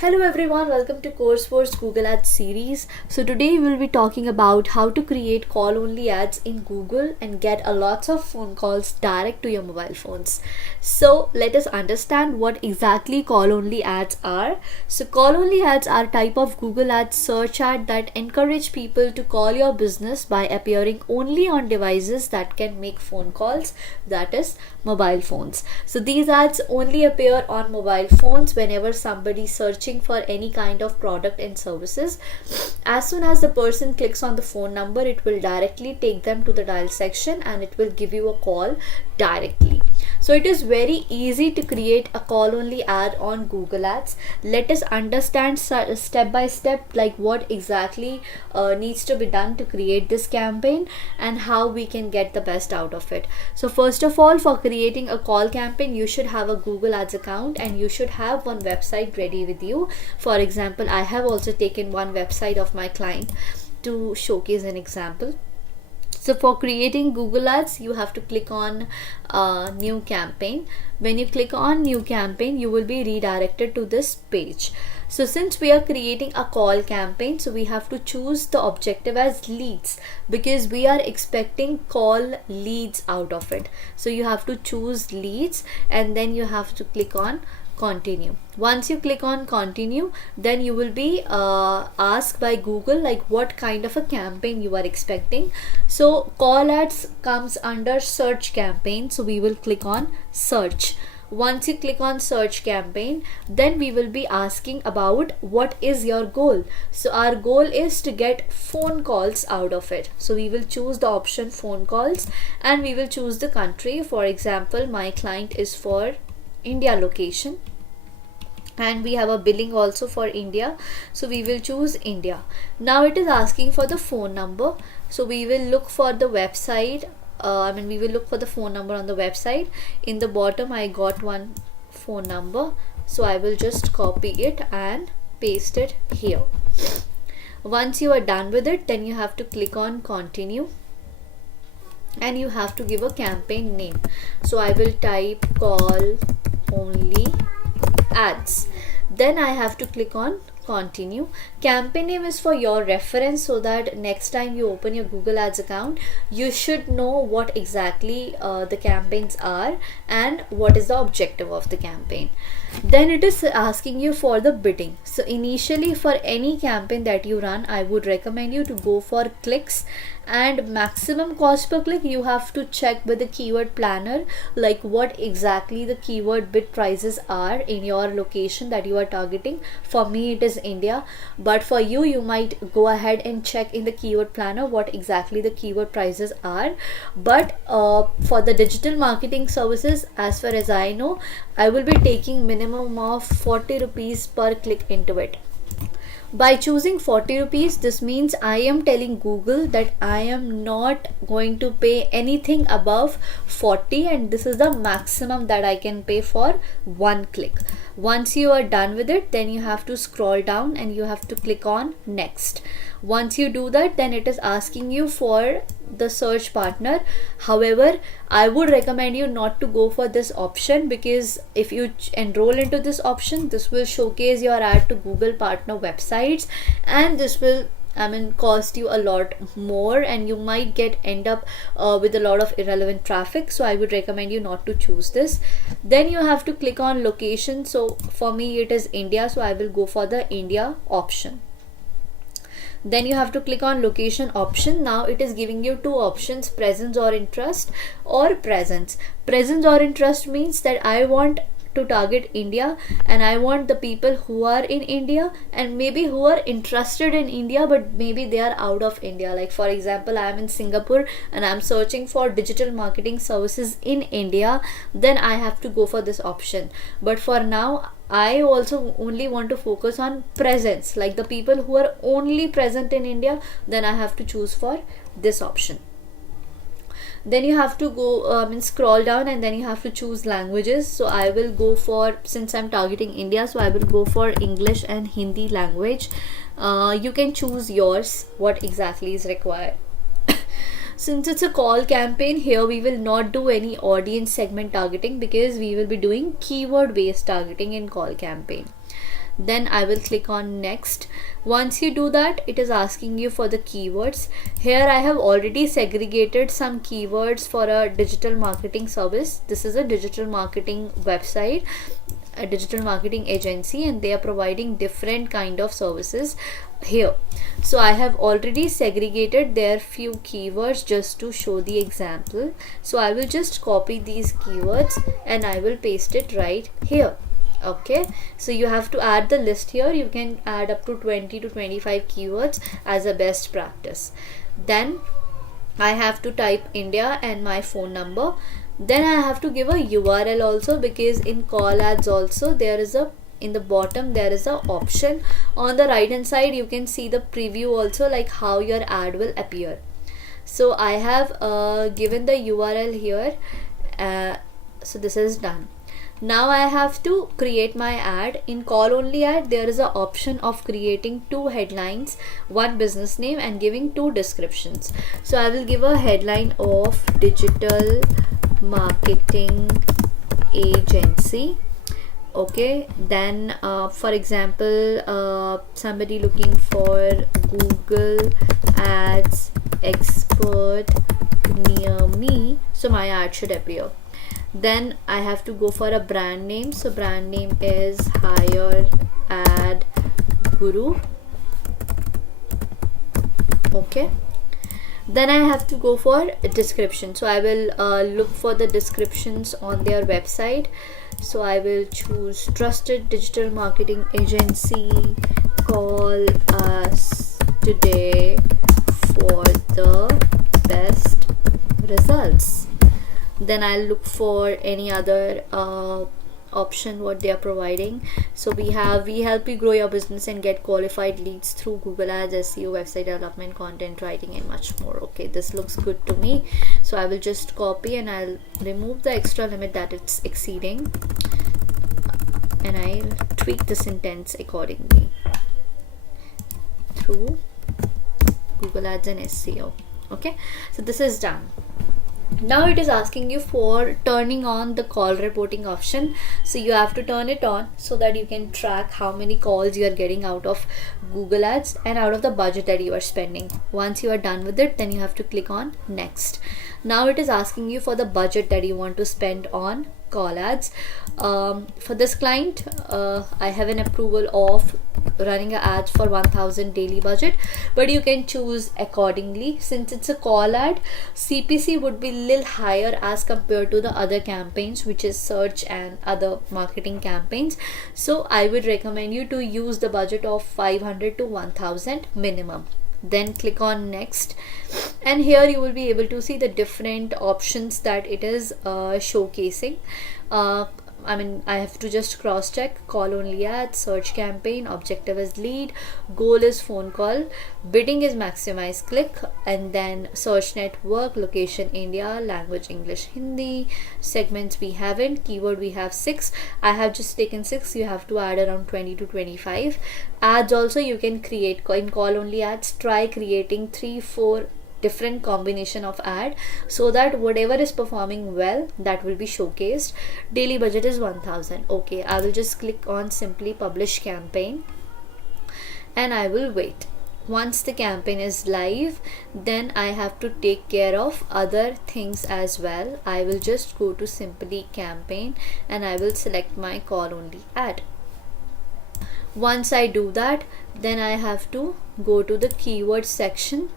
Hello everyone, welcome to Vourse Google Ads series. So today we'll be talking about how to create call only ads in Google and get a lots of phone calls direct to your mobile phones. So let us understand what exactly call only ads are. So call only ads are type of Google Ads search ad that encourage people to call your business by appearing only on devices that can make phone calls, that is mobile phones. So these ads only appear on mobile phones whenever somebody searching for any kind of product and services. As soon as the person clicks on the phone number, it will directly take them to the dial section and it will give you a call directly. So it is very easy to create a call only ad on Google Ads. Let us understand step by step like what exactly needs to be done to create this campaign and how we can get the best out of it. So first of all, for creating a call campaign, you should have a Google Ads account and you should have one website ready with you. For example, I have also taken one website of my client to showcase an example. So for creating Google Ads, you have to click on new campaign. When you click on new campaign, you will be redirected to this page. So since we are creating a call campaign, so we have to choose the objective as leads because we are expecting call leads out of it. So you have to choose leads and then you have to click on continue. Once you click on continue, then you will be asked by Google like what kind of a campaign you are expecting. So call ads comes under search campaign, so we will click on search. Once you click on search campaign, then we will be asking about what is your goal. So our goal is to get phone calls out of it. So we will choose the option phone calls and we will choose the country. For example, my client is for India location and we have a billing also for India, so we will choose India. Now it is asking for the phone number, so we will look for the website. We will look for the phone number on the website. In the bottom I got one phone number, so I will just copy it and paste it here. Once you are done with it, then you have to click on continue and you have to give a campaign name. So I will type call only ads. Then I have to click on continue. Campaign name is for your reference so that next time you open your Google Ads account, you should know what exactly the campaigns are and what is the objective of the campaign. Then it is asking you for the bidding. So initially for any campaign that you run, I would recommend you to go for clicks and maximum cost per click. You have to check with the keyword planner like what exactly the keyword bid prices are in your location that you are targeting. For me it is India, but for you, you might go ahead and check in the keyword planner what exactly the keyword prices are. But for the digital marketing services, as far as I know, I will be taking minimum of 40 rupees per click into it. By choosing 40 rupees, this means I am telling Google that I am not going to pay anything above 40 and this is the maximum that I can pay for one click. Once you are done with it, then you have to scroll down and you have to click on next. Once you do that, then it is asking you for the search partner. However, I would recommend you not to go for this option because if you enroll into this option, this will showcase your ad to Google partner websites and this will cost you a lot more and you might end up with a lot of irrelevant traffic. So I would recommend you not to choose this. Then you have to click on location. So for me it is India, so I will go for the India option. Then you have to click on location option. Now it is giving you two options, presence or interest or presence. Presence or interest means that I want to target India and I want the people who are in India and maybe who are interested in India but maybe they are out of India. Like for example, I am in Singapore and I am searching for digital marketing services in India, then I have to go for this option. But for now, I also only want to focus on presence, like the people who are only present in India, then I have to choose for this option. Then you have to go scroll down and then you have to choose languages. So I will go for, since I'm targeting India, so I will go for English and Hindi language. You can choose yours, what exactly is required. Since it's a call campaign, here we will not do any audience segment targeting because we will be doing keyword based targeting in call campaign. Then I will click on next. Once you do that, it is asking you for the keywords. Here I have already segregated some keywords for a digital marketing service. This is a digital marketing website, a digital marketing agency, and they are providing different kind of services here. So I have already segregated their few keywords just to show the example. So I will just copy these keywords and I will paste it right here. Okay, so you have to add the list here. You can add up to 20 to 25 keywords as a best practice. Then I have to type India and my phone number. Then I have to give a URL also, because in call ads also there is a, in the bottom there is a option. On the right hand side you can see the preview also, like how your ad will appear. So I have given the URL here. So this is done. Now I have to create my ad. In call only ad there is an option of creating 2 headlines, 1 business name, and giving 2 descriptions. So I will give a headline of digital marketing agency. Okay, then for example, somebody looking for Google ads expert near me, so my ad should appear. Then I have to go for a brand name. So brand name is Hire Ad Guru. Okay, then I have to go for a description. So I will look for the descriptions on their website. So I will choose trusted digital marketing agency, call us today for the best results. Then I'll look for any other option what they are providing. So we help you grow your business and get qualified leads through Google Ads, SEO, website development, content writing, and much more. Okay, this looks good to me. So I will just copy and I'll remove the extra limit that it's exceeding, and I'll tweak the sentence accordingly through Google Ads and SEO. Okay, so this is done. Now it is asking you for turning on the call reporting option. So you have to turn it on so that you can track how many calls you are getting out of Google Ads and out of the budget that you are spending. Once you are done with it, then you have to click on next. Now it is asking you for the budget that you want to spend on call ads. For this client, I have an approval of running an ad for 1000 daily budget, but you can choose accordingly. Since it's a call ad, CPC would be little higher as compared to the other campaigns, which is search and other marketing campaigns. So I would recommend you to use the budget of 500 to 1000 minimum. Then click on next, and here you will be able to see the different options that it is showcasing. I have to just cross check. Call only ads, search campaign, objective is lead, goal is phone call, bidding is maximize click, and then search network, location India, language English Hindi, segments we haven't, keyword we have 6. I have just taken 6. You have to add around 20 to 25. Ads also you can create in call only ads. Try creating 3-4 different combination of ad so that whatever is performing well, that will be showcased. Daily budget is 1000. Okay, I will just click on simply publish campaign and I will wait. Once the campaign is live, then I have to take care of other things as well. I will just go to simply campaign and I will select my call only ad. Once I do that, then I have to go to the keyword section,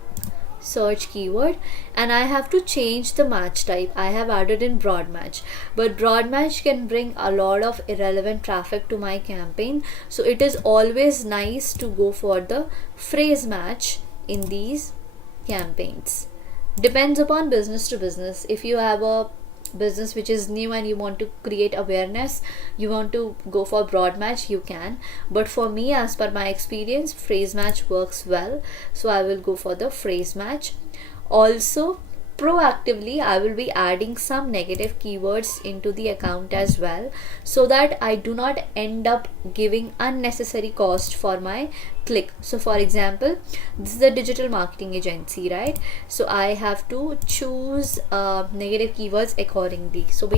search keyword, and I have to change the match type. I have added in broad match, but broad match can bring a lot of irrelevant traffic to my campaign, so it is always nice to go for the phrase match in these campaigns. Depends upon business to business. If you have a business which is new and you want to create awareness, you want to go for broad match, you can, but for me, as per my experience, phrase match works well, so I will go for the phrase match. Also, proactively I will be adding some negative keywords into the account as well, so that I do not end up giving unnecessary cost for my click. So for example, this is a digital marketing agency, right? So I have to choose negative keywords accordingly. So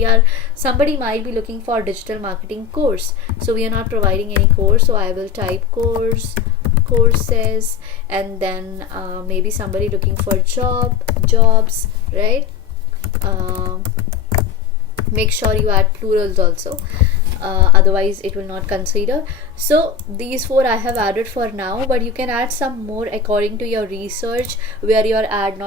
somebody might be looking for digital marketing course, so we are not providing any course, so I will type courses, and then maybe somebody looking for jobs, right? Make sure you add plurals also, otherwise it will not consider. So these four I have added for now, but you can add some more according to your research, where your ad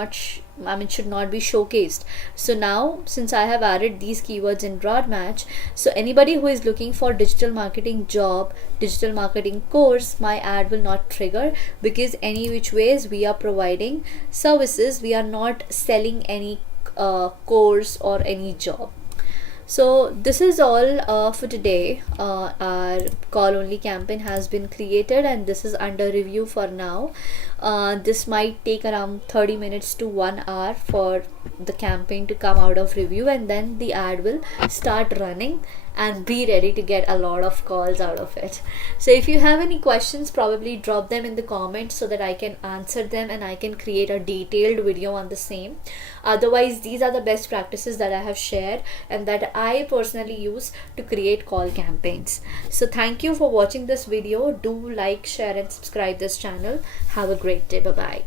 should not be showcased. So now, since I have added these keywords in broad match, so anybody who is looking for digital marketing job, digital marketing course, my ad will not trigger, because any which ways we are providing services, we are not selling any course or any job. So this is all for today. Our call only campaign has been created and this is under review for now. This might take around 30 minutes to 1 hour for the campaign to come out of review, and then the ad will start running, and be ready to get a lot of calls out of it. So if you have any questions, probably drop them in the comments so that I can answer them and I can create a detailed video on the same. Otherwise, these are the best practices that I have shared and that I personally use to create call campaigns. So thank you for watching this video. Do like, share and subscribe this channel. Have a great day. Bye bye.